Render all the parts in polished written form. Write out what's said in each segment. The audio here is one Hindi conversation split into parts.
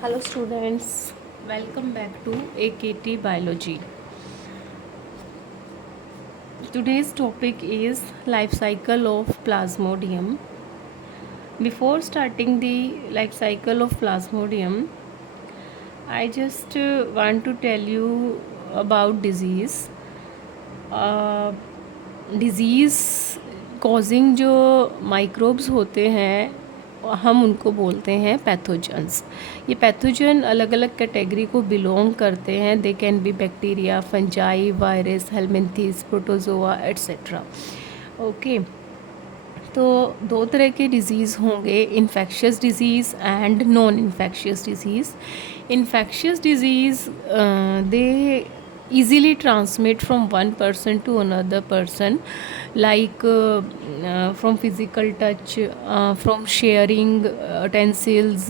Hello students, welcome back to AKT Biology. Today's topic is life cycle of Plasmodium. Before starting the life cycle of Plasmodium, I just want to tell you about disease. Disease causing जो माइक्रोब्स होते हैं हम उनको बोलते हैं पैथोजन्स। ये पैथोजन अलग अलग कैटेगरी को बिलोंग करते हैं। They can be bacteria, fungi, virus, helminths, protozoa etcetera. Okay, तो दो तरह के डिज़ीज़ होंगे, infectious disease and non infectious disease. Infectious disease they easily transmit from one person to another person, like from physical touch, from sharing utensils,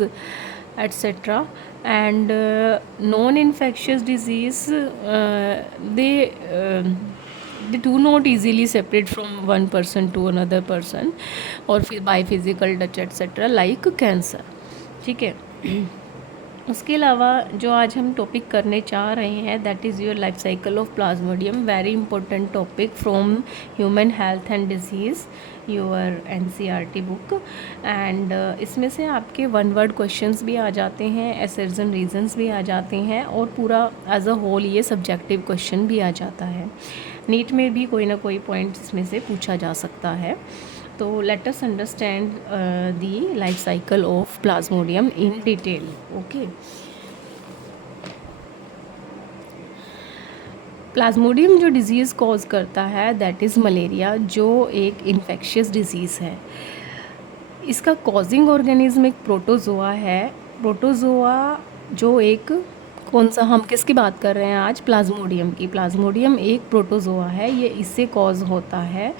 etc. And non-infectious disease, they do not easily separate from one person to another person or by physical touch etc. like cancer. ठीक है। उसके अलावा जो आज हम टॉपिक करने चाह रहे हैं that is your life cycle of Plasmodium, very important topic from human health and disease, your NCERT book. And इसमें से आपके वन वर्ड क्वेश्चंस भी आ जाते हैं, एसेर्स एंड रीजंस भी आ जाते हैं, और पूरा एज अ होल ये सब्जेक्टिव क्वेश्चन भी आ जाता है। नीट में भी कोई ना कोई पॉइंट इसमें से पूछा जा सकता है। तो let us understand the life cycle of plasmodium in detail. Okay, Plasmodium जो डिज़ीज़ कॉज करता है दैट इज़ मलेरिया, जो एक इन्फेक्शियस डिज़ीज़ है। इसका कॉजिंग ऑर्गेनिज्म एक प्रोटोजोआ है। प्रोटोजोआ जो एक कौन सा, हम किसकी बात कर रहे हैं आज, प्लाज्मोडियम की। प्लाज्मोडियम एक प्रोटोजोआ है, ये इससे कॉज होता है।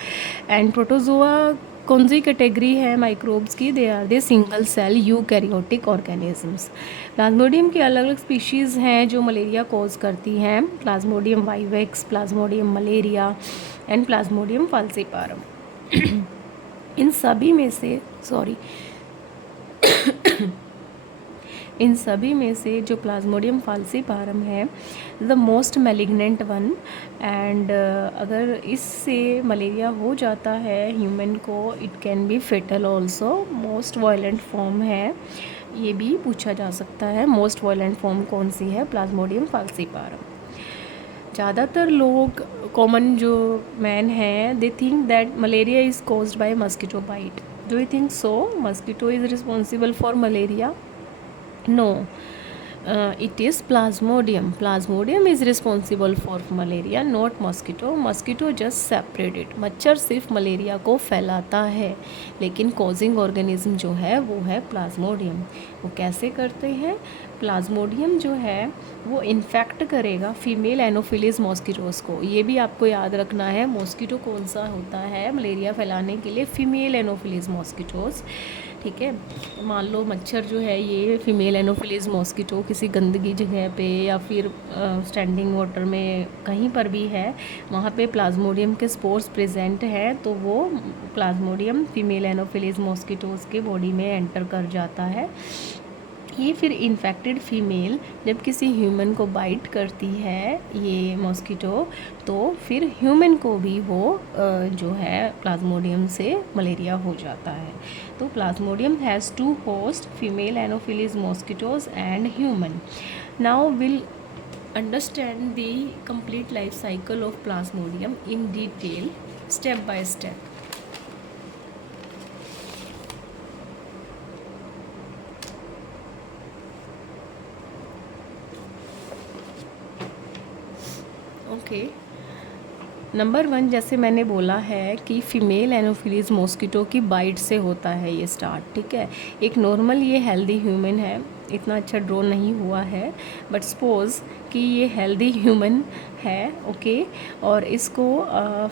एंड प्रोटोजोआ कौन सी कैटेगरी है माइक्रोब्स की, they are they single cell eukaryotic organisms. Plasmodium की अलग अलग स्पीशीज़ हैं जो मलेरिया कॉज करती हैं, plasmodium vivax, plasmodium malariae and plasmodium falciparum. इन सभी में से इन सभी में से जो प्लाज्मोडियम फाल्सीपारम है the most malignant one. And अगर इससे मलेरिया हो जाता है ह्यूमन को, it can be fatal also. Most violent form है, ये भी पूछा जा सकता है, मोस्ट वायलेंट फॉर्म कौन सी है, प्लाज्मोडियम फाल्सीपारम। ज़्यादातर लोग कॉमन जो मैन हैं they think that malaria is caused by mosquito bite. Do you think so mosquito is responsible for malaria? No, it is plasmodium. Plasmodium is responsible for malaria, not mosquito. Mosquito just separate it. मच्छर सिर्फ मलेरिया को फैलाता है, लेकिन कॉजिंग ऑर्गेनिज्म जो है वो है प्लाज्मोडियम। वो कैसे करते हैं? प्लाज्मोडियम जो है वो इन्फेक्ट करेगा फीमेल एनोफिलीज मॉस्किटोज़ को। ये भी आपको याद रखना है, मॉस्किटो कौन सा होता है मलेरिया फैलाने के लिए, फीमेल एनोफिलीज मॉस्किटोज़। ठीक है, मान लो मच्छर जो है ये फीमेल एनोफिलीज मॉस्किटो किसी गंदगी जगह पे या फिर स्टैंडिंग वाटर में कहीं पर भी है, वहाँ पे प्लाज्मोडियम के स्पोर्स प्रेजेंट हैं, तो वो प्लाज्मोडियम फीमेल एनोफिलीज मॉस्किटोज़ के बॉडी में एंटर कर जाता है। ये फिर इन्फेक्टेड फीमेल जब किसी ह्यूमन को बाइट करती है ये मॉस्किटो, तो फिर ह्यूमन को भी वो जो है प्लाज्मोडियम से मलेरिया हो जाता है। तो plasmodium has two host, female anopheles mosquitoes and human. Now will understand the complete life cycle of plasmodium in detail, step by step. Okay, number 1, जैसे मैंने बोला है कि फ़ीमेल एनोफिलीज मॉस्किटो की बाइट से होता है ये स्टार्ट। ठीक है, एक नॉर्मल ये हेल्दी ह्यूमन है, इतना अच्छा ड्रो नहीं हुआ है, बट सपोज़ कि ये हेल्दी ह्यूमन है, ओके, और इसको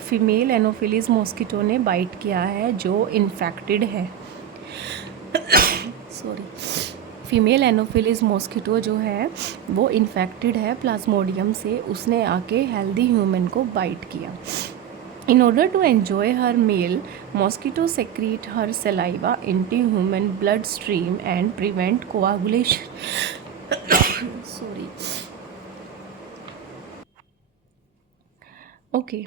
फ़ीमेल एनोफिलीज मॉस्किटो ने बाइट किया है जो इन्फेक्टेड है। सॉरी, फीमेल एनोफिलीज मॉस्किटो जो है वो इन्फेक्टेड है प्लाज्मोडियम से, उसने आके हेल्दी ह्यूमन को बाइट किया। In order to enjoy her meal, mosquito secrete her saliva into human bloodstream and prevent coagulation. Sorry. Okay.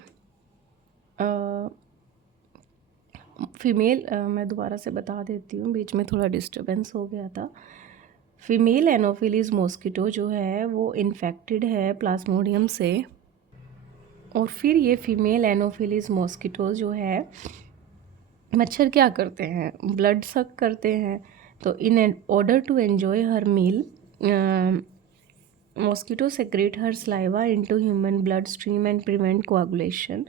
Female, मैं दोबारा से बता देती हूँ, बीच में थोड़ा डिस्टर्बेंस हो गया था। फीमेल एनोफिलीज मॉस्किटो जो है वो इन्फेक्टेड है प्लाज्मोडियम से, और फिर ये फीमेल एनोफिलीज मॉस्किटो जो है, मच्छर क्या करते हैं, ब्लड सक करते हैं। तो in order to enjoy her meal, mosquito secrete her saliva into human blood stream and prevent coagulation.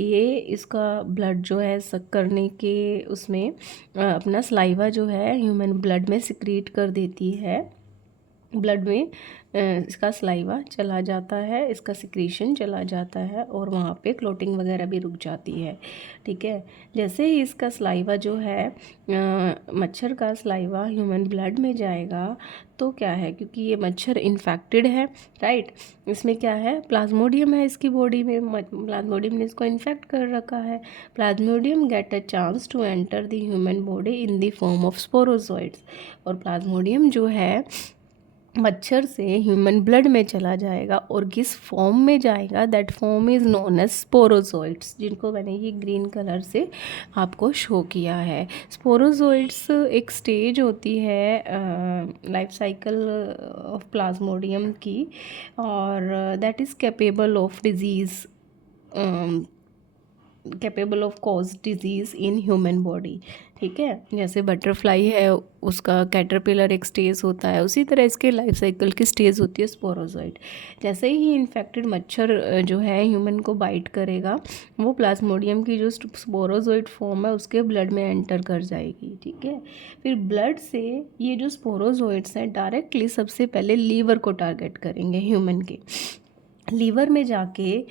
ये इसका ब्लड जो है सक करने के उसमें अपना स्लाइवा जो है ह्यूमन ब्लड में सिक्रीट कर देती है। ब्लड में इसका स्लाइवा चला जाता है, इसका सिक्रीशन चला जाता है, और वहाँ पे क्लोटिंग वगैरह भी रुक जाती है। ठीक है। जैसे ही इसका स्लाइवा जो है मच्छर का स्लाइवा ह्यूमन ब्लड में जाएगा, तो क्या है, क्योंकि ये मच्छर इन्फेक्टेड है, राइट, इसमें क्या है, प्लाज्मोडियम है इसकी बॉडी में, प्लाज्मोडियम ने इसको इन्फेक्ट कर रखा है। Plasmodium get a chance to enter the human body in the form of sporozoites. और प्लाज्मोडियम जो है मच्छर से ह्यूमन ब्लड में चला जाएगा, और किस फॉर्म में जाएगा, that form is known as sporozoites, जिनको मैंने ये ग्रीन कलर से आपको शो किया है। स्पोरोजोइड्स एक स्टेज होती है लाइफ साइकिल ऑफ प्लाज्मोडियम की, और that is capable of disease, capable of cause disease in human body. ठीक है, जैसे बटरफ्लाई है उसका कैटरपिलर एक स्टेज होता है, उसी तरह इसके लाइफ साइकिल की स्टेज होती है स्पोरोजोइड। जैसे ही इन्फेक्टेड मच्छर जो है ह्यूमन को बाइट करेगा, वो प्लाज्मोडियम की जो स्पोरोजोइड फॉर्म है उसके ब्लड में एंटर कर जाएगी। ठीक है, फिर ब्लड से ये जो स्पोरोजोइड्स हैं डायरेक्टली सबसे पहले लीवर को टारगेट करेंगे ह्यूमन के। लीवर में जाके,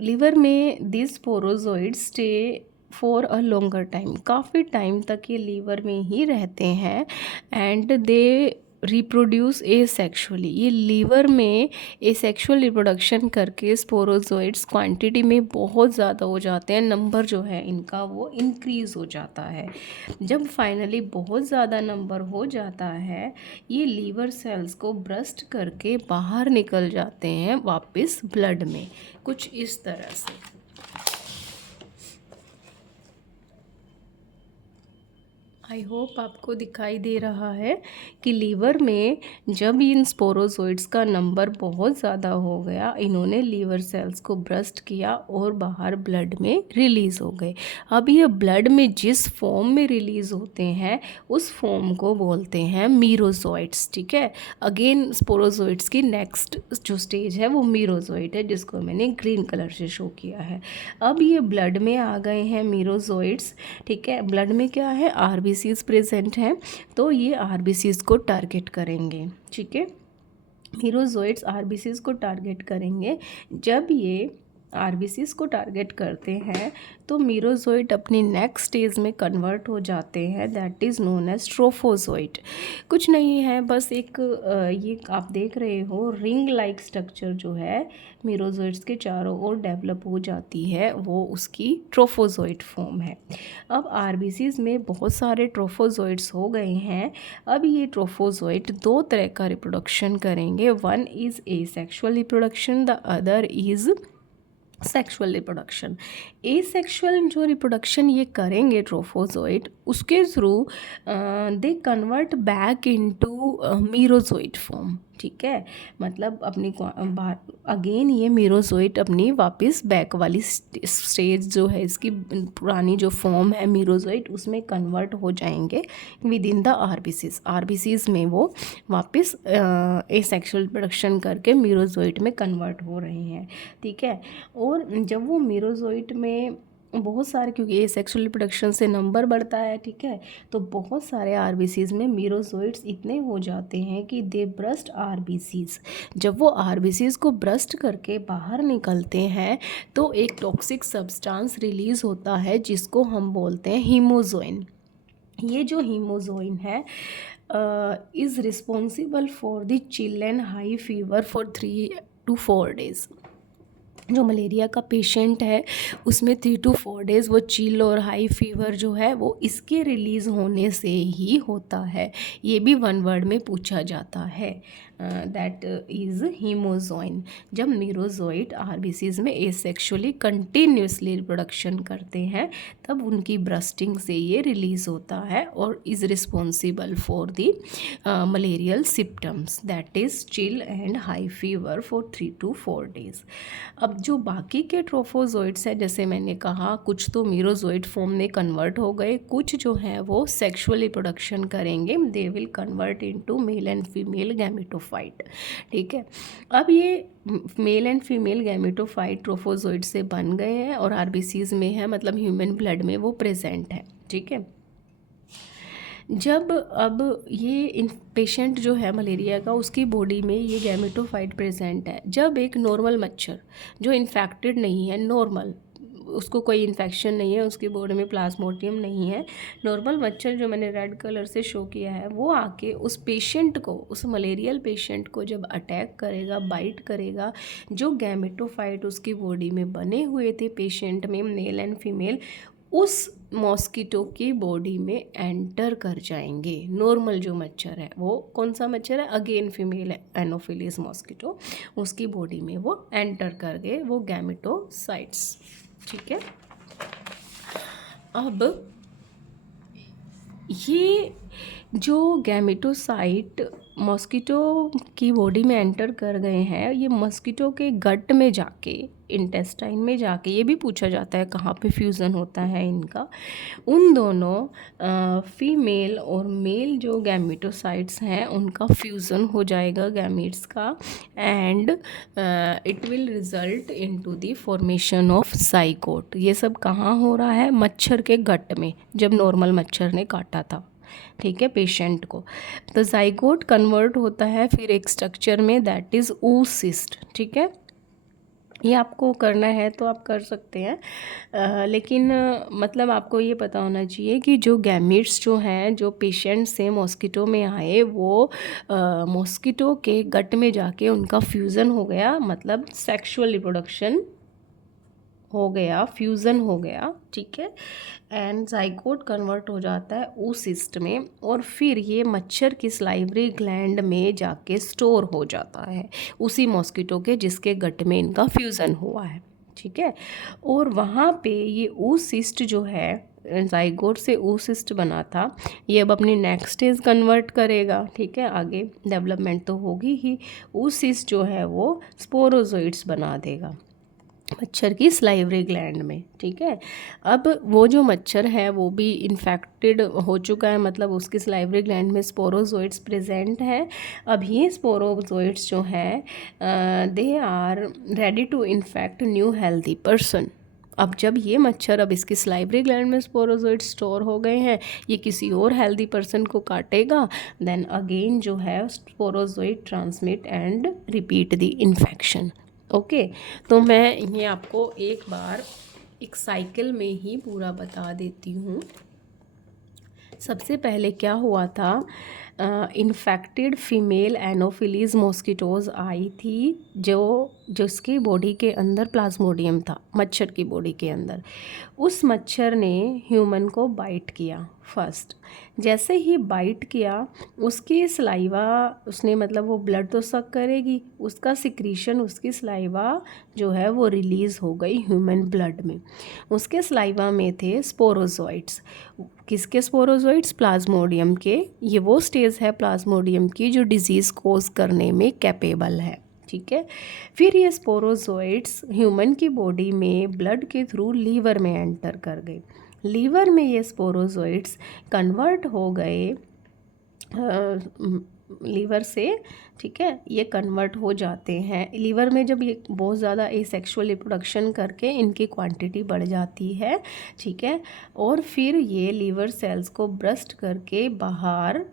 लीवर में this sporozoite stay for a longer time, काफ़ी टाइम तक ये लीवर में ही रहते हैं, एंड दे रिप्रोड्यूस एसेक्सुअली। ये लीवर में एसेक्सुअल रिप्रोडक्शन करके स्पोरोजोइड्स क्वांटिटी में बहुत ज़्यादा हो जाते हैं, नंबर जो है इनका वो इंक्रीज़ हो जाता है। जब फाइनली बहुत ज़्यादा नंबर हो जाता है, ये लीवर सेल्स को ब्रस्ट करके बाहर निकल जाते हैं वापस ब्लड में, कुछ इस तरह से। आई होप आपको दिखाई दे रहा है कि लीवर में जब इन स्पोरोजोइड्स का नंबर बहुत ज़्यादा हो गया, इन्होंने लीवर सेल्स को ब्रस्ट किया और बाहर ब्लड में रिलीज़ हो गए। अब ये ब्लड में जिस फॉर्म में रिलीज़ होते हैं उस फॉर्म को बोलते हैं मीरोजोइड्स। ठीक है, अगेन स्पोरोजोइड्स की नेक्स्ट जो स्टेज है वो मीरोजोइड है, जिसको मैंने ग्रीन कलर से शो किया है। अब ये ब्लड में आ गए हैं मीरोजोइड्स। ठीक है, ब्लड में क्या है, आरबीसीज प्रेजेंट हैं, तो ये आरबीसीज को टारगेट करेंगे। ठीक है, मीरोजोइड्स आरबीसीज को टारगेट करेंगे। जब ये आरबीसीज को टारगेट करते हैं तो मीरोजोइड अपनी नेक्स्ट स्टेज में कन्वर्ट हो जाते हैं, that is known as trophozoite. कुछ नहीं है, बस एक ये आप देख रहे हो रिंग लाइक स्ट्रक्चर जो है मीरोजोइड्स के चारों ओर डेवलप हो जाती है, वो उसकी ट्रोफोजोइड फॉर्म है। अब आरबीसीज में बहुत सारे ट्रोफोजोइड्स हो गए हैं। अब ये ट्रोफोजोइड दो तरह का रिप्रोडक्शन करेंगे, one is asexual reproduction, the other is sexual reproduction. Asexual जो रिप्रोडक्शन ये करेंगे ट्रोफोजोइड, उसके through they convert back into merozoite form. ठीक है, मतलब अपनी अगेन ये मीरोजोइड अपनी वापस बैक वाली स्टेज जो है इसकी पुरानी जो फॉर्म है मीरोजोइड, उसमें कन्वर्ट हो जाएंगे with in the RBCs. RBCs में वो वापस एसेक्सुअल रिप्रोडक्शन करके मीरोजोइड में कन्वर्ट हो रहे हैं। ठीक है, और जब वो मीरोजोइड में बहुत सारे, क्योंकि ये सेक्सुअल रिप्रोडक्शन से नंबर बढ़ता है, ठीक है, तो बहुत सारे आरबीसीज में मीरोजोइड्स इतने हो जाते हैं कि दे ब्रस्ट आरबीसीज। जब वो आरबीसीज को ब्रस्ट करके बाहर निकलते हैं तो एक टॉक्सिक सब्सटेंस रिलीज़ होता है जिसको हम बोलते हैं हीमोजोइन। ये जो हीमोजोइन है is responsible for the chill and high fever for 3 to 4 days। जो मलेरिया का पेशेंट है उसमें 3 to 4 डेज़ वो चिल और हाई फीवर जो है वो इसके रिलीज़ होने से ही होता है। ये भी 1 वर्ड में पूछा जाता है, दैट इज़ हीमोजोइन। जब मीरोजोइट आरबीसीज में एसेक्सुअली कंटिन्यूसली रिप्रोडक्शन करते हैं तब उनकी ब्रस्टिंग से ये रिलीज़ होता है और is responsible for the malarial symptoms, that is chill and high fever for 3 to 4 days. अब जो बाकी के ट्रोफोजोइड्स हैं, जैसे मैंने कहा कुछ तो मीरोजोइड फॉर्म में कन्वर्ट हो गए, कुछ जो हैं वो सेक्सुअली प्रोडक्शन करेंगे, they will convert into male and female gametophyte. ठीक है, अब ये male and female gametophyte trophozoite से बन गए हैं और आरबीसीज में है, मतलब ह्यूमन ब्लड में वो प्रेजेंट है। ठीक है, जब अब ये पेशेंट जो है मलेरिया का, उसकी बॉडी में ये गैमेटोफाइट प्रेजेंट है। जब एक नॉर्मल मच्छर जो इन्फेक्टेड नहीं है, नॉर्मल, उसको कोई इन्फेक्शन नहीं है, उसकी बॉडी में प्लाज्मोडियम नहीं है, नॉर्मल मच्छर जो मैंने रेड कलर से शो किया है, वो आके उस पेशेंट को, उस मलेरियल पेशेंट को जब अटैक करेगा, बाइट करेगा, जो गैमेटोफाइट उसकी बॉडी में बने हुए थे पेशेंट में, मेल एंड फीमेल, उस मॉस्किटो की बॉडी में एंटर कर जाएंगे। नॉर्मल जो मच्छर है, वो कौन सा मच्छर है, अगेन फीमेल एनोफिलीज मॉस्किटो, उसकी बॉडी में वो एंटर कर गए, वो गैमेटोसाइट्स। ठीक है, अब ये जो गैमेटोसाइट मॉस्किटो की बॉडी में एंटर कर गए हैं, ये मॉस्किटो के गट में जाके, इंटेस्टाइन में जाके, ये भी पूछा जाता है कहाँ पे फ्यूज़न होता है इनका, उन दोनों फीमेल और मेल जो गैमेटोसाइट्स हैं उनका फ्यूज़न हो जाएगा गैमीट्स का, and it will result into the formation of zygote. ये सब कहाँ हो रहा है, मच्छर के गट में, जब नॉर्मल मच्छर ने काटा था। ठीक है, पेशेंट को, तो ज़ाइगोट कन्वर्ट होता है फिर एक स्ट्रक्चर में, दैट इज़ oocyst। ठीक है, ये आपको करना है तो आप कर सकते हैं, लेकिन मतलब आपको ये पता होना चाहिए कि जो गैमीट्स जो हैं, जो पेशेंट से मॉस्किटो में आए, वो मॉस्किटो के गट में जाके उनका फ्यूज़न हो गया, मतलब सेक्सुअल रिप्रोडक्शन हो गया, फ्यूज़न हो गया। ठीक है, एंड ज़ाइगोट कन्वर्ट हो जाता है oocyst में, और फिर ये मच्छर की सलाइवरी ग्लैंड में जाके स्टोर हो जाता है, उसी मॉस्किटो के जिसके गट में इनका फ्यूज़न हुआ है। ठीक है, और वहाँ पे ये oocyst जो है, ज़ाइगोट से oocyst बना था, ये अब अपनी नेक्स्ट स्टेज कन्वर्ट करेगा। ठीक है, आगे डेवलपमेंट तो होगी ही, oocyst जो है वो स्पोरोजोइड्स बना देगा मच्छर की सलाइवरी ग्लैंड में। ठीक है, अब वो जो मच्छर है वो भी इन्फेक्टेड हो चुका है, मतलब उसकी सलाइवरी ग्लैंड में स्पोरोजोइड्स प्रेजेंट है। अब ये स्पोरोजोइड्स जो है, they are ready to infect new healthy person. अब जब ये मच्छर, अब इसकी सलाइवरी ग्लैंड में स्पोरोजोइड स्टोर हो गए हैं, ये किसी और हेल्दी पर्सन को काटेगा, देन अगेन जो है sporozoite transmit and repeat the infection. Okay, तो मैं ये आपको एक बार एक साइकिल में ही पूरा बता देती हूँ। सबसे पहले क्या हुआ था, इन्फेक्टेड फीमेल एनोफिलीज मॉस्किटोज़ आई थी, जिसकी बॉडी के अंदर प्लाज्मोडियम था, मच्छर की बॉडी के अंदर। उस मच्छर ने ह्यूमन को बाइट किया फर्स्ट। जैसे ही बाइट किया, उसकी सलाइवा, उसने मतलब वो ब्लड तो सक करेगी, उसका सिक्रीशन, उसकी सलाइवा जो है वो रिलीज़ हो गई ह्यूमन ब्लड में। उसके सलाइवा में थे स्पोरोजोइड्स। किसके स्पोरोजोइड्स, प्लाज्मोडियम के। ये वो स्टेज है प्लाज्मोडियम की जो डिजीज़ कोज करने में कैपेबल है। ठीक है, फिर ये स्पोरोजोइड्स ह्यूमन की बॉडी में ब्लड के थ्रू लीवर में एंटर कर गए। लीवर में ये स्पोरोजोइड्स कन्वर्ट हो गए लीवर से। ठीक है, ये कन्वर्ट हो जाते हैं लीवर में, जब ये बहुत ज़्यादा एसेक्सुअल रिप्रोडक्शन करके इनकी क्वांटिटी बढ़ जाती है। ठीक है, और फिर ये लीवर सेल्स को ब्रस्ट करके बाहर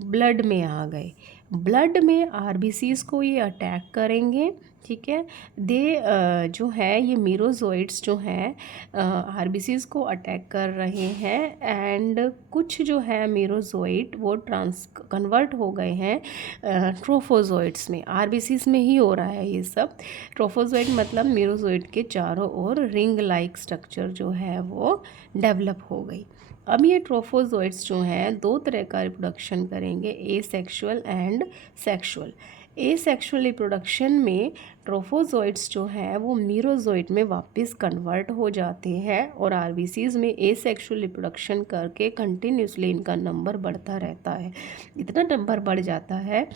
ब्लड में आ गए। ब्लड में आरबीसीज को ये अटैक करेंगे, ठीक है। जो है ये मीरोजोइट्स जो हैं आरबीसीज को अटैक कर रहे हैं, एंड कुछ जो है मीरोजोइट वो कन्वर्ट हो गए हैं ट्रोफोजोइट्स में। आरबीसीज में ही हो रहा है ये सब। ट्रोफोजोइट मतलब मीरोजोइट के चारों ओर रिंग लाइक स्ट्रक्चर जो है वो डेवलप हो गई। अब ये ट्रोफोजोइट्स जो हैं दो तरह का रिप्रोडक्शन करेंगे, asexual and sexual. Asexual reproduction में ट्रोफोजोइट्स जो है वो मीरोजोइट में वापस कन्वर्ट हो जाते हैं, और आरबीसीज में एसेक्सुअल रिप्रोडक्शन करके कंटिन्यूसली इनका नंबर बढ़ता रहता है। इतना नंबर बढ़ जाता है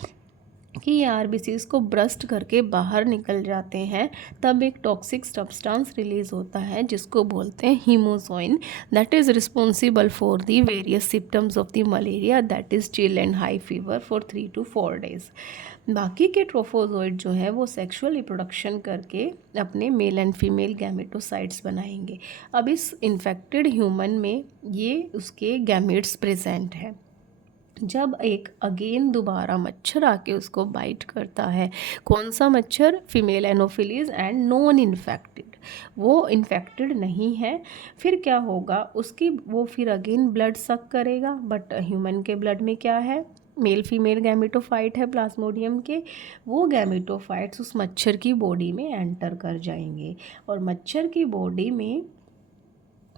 कि ये आरबीसीज को ब्रस्ट करके बाहर निकल जाते हैं। तब एक टॉक्सिक सब्सटेंस रिलीज होता है जिसको बोलते हैं hemozoin, that is responsible for the various symptoms of the malaria, that is chill and high fever for 3 to 4 days। बाकी के ट्रोफोजोइड जो है वो सेक्सुअल रिप्रोडक्शन करके अपने मेल एंड फीमेल गैमेटोसाइट्स बनाएंगे। अब इस इन्फेक्टेड ह्यूमन में ये उसके गैमेट्स प्रेजेंट है। जब एक अगेन दोबारा मच्छर आके उसको बाइट करता है, कौन सा मच्छर? Female anopheles and non infected, वो इन्फेक्टेड नहीं है। फिर क्या होगा उसकी, वो फिर अगेन ब्लड सक करेगा, बट ह्यूमन के ब्लड में क्या है? मेल फीमेल गैमेटोफाइट है प्लाज्मोडियम के। वो गैमेटोफाइट्स उस मच्छर की बॉडी में एंटर कर जाएंगे, और मच्छर की बॉडी में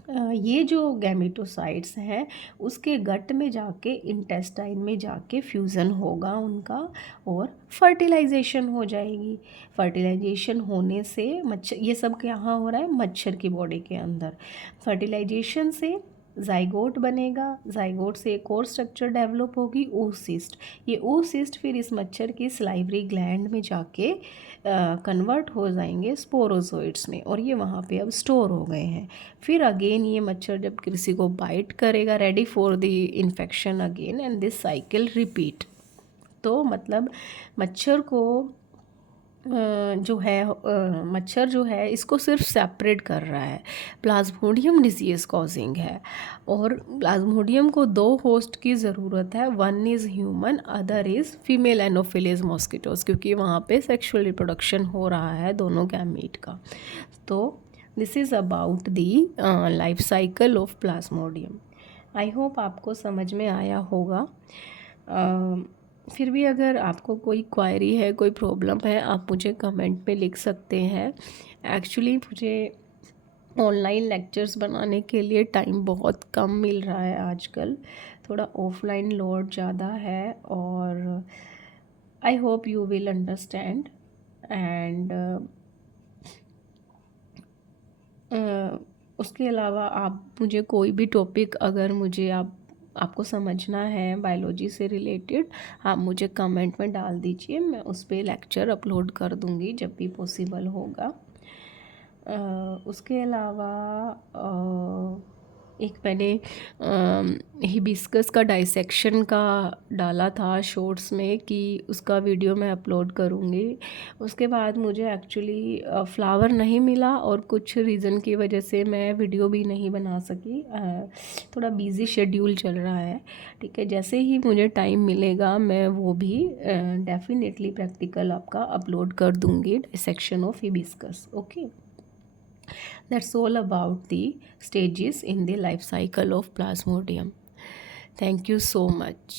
ये जो गैमेटोसाइट्स हैं उसके गट में जाके इंटेस्टाइन में जाके फ्यूज़न होगा उनका, और फर्टिलाइजेशन हो जाएगी। फर्टिलाइजेशन होने से मच्छर, ये सब कहाँ हो रहा है? मच्छर की बॉडी के अंदर। फर्टिलाइजेशन से जाइगोट बनेगा, जाइगोट से एक और स्ट्रक्चर डेवलप होगी, oocyst। ये oocyst फिर इस मच्छर की सलाइवरी ग्लैंड में जाके कन्वर्ट हो जाएंगे स्पोरोजोइड्स में, और ये वहाँ पे अब स्टोर हो गए हैं। फिर अगेन ये मच्छर जब किसी को बाइट करेगा, ready for the infection again, and this cycle repeat. तो मतलब मच्छर को जो है मच्छर जो है इसको सिर्फ सेपरेट कर रहा है, प्लाज्मोडियम डिजीज़ कॉजिंग है। और प्लाज्मोडियम को दो होस्ट की ज़रूरत है, one is human, other is female anopheles mosquitoes, क्योंकि वहाँ पे सेक्सुअल रिप्रोडक्शन हो रहा है दोनों गैमीट का। तो this is about the life cycle of Plasmodium. I hope आपको समझ में आया होगा। फिर भी अगर आपको कोई क्वायरी है, कोई प्रॉब्लम है, आप मुझे कमेंट में लिख सकते हैं। एक्चुअली मुझे ऑनलाइन लेक्चर्स बनाने के लिए टाइम बहुत कम मिल रहा है आजकल, थोड़ा ऑफलाइन लोड ज़्यादा है, और I hope you will understand. And उसके अलावा आप मुझे कोई भी टॉपिक अगर मुझे आपको समझना है बायोलॉजी से रिलेटेड, आप मुझे कमेंट में डाल दीजिए, मैं उस पर लेक्चर अपलोड कर दूँगी जब भी पॉसिबल होगा। उसके अलावा एक मैंने हिबिस्कस का डाइसेक्शन का डाला था शॉर्ट्स में कि उसका वीडियो मैं अपलोड करूँगी। उसके बाद मुझे एक्चुअली फ्लावर नहीं मिला, और कुछ रीज़न की वजह से मैं वीडियो भी नहीं बना सकी। थोड़ा बिज़ी शेड्यूल चल रहा है, ठीक है। जैसे ही मुझे टाइम मिलेगा मैं वो भी डेफिनेटली प्रैक्टिकल आपका अपलोड कर दूँगी, dissection of hibiscus. Okay, that's all about the stages in the life cycle of Plasmodium. Thank you so much.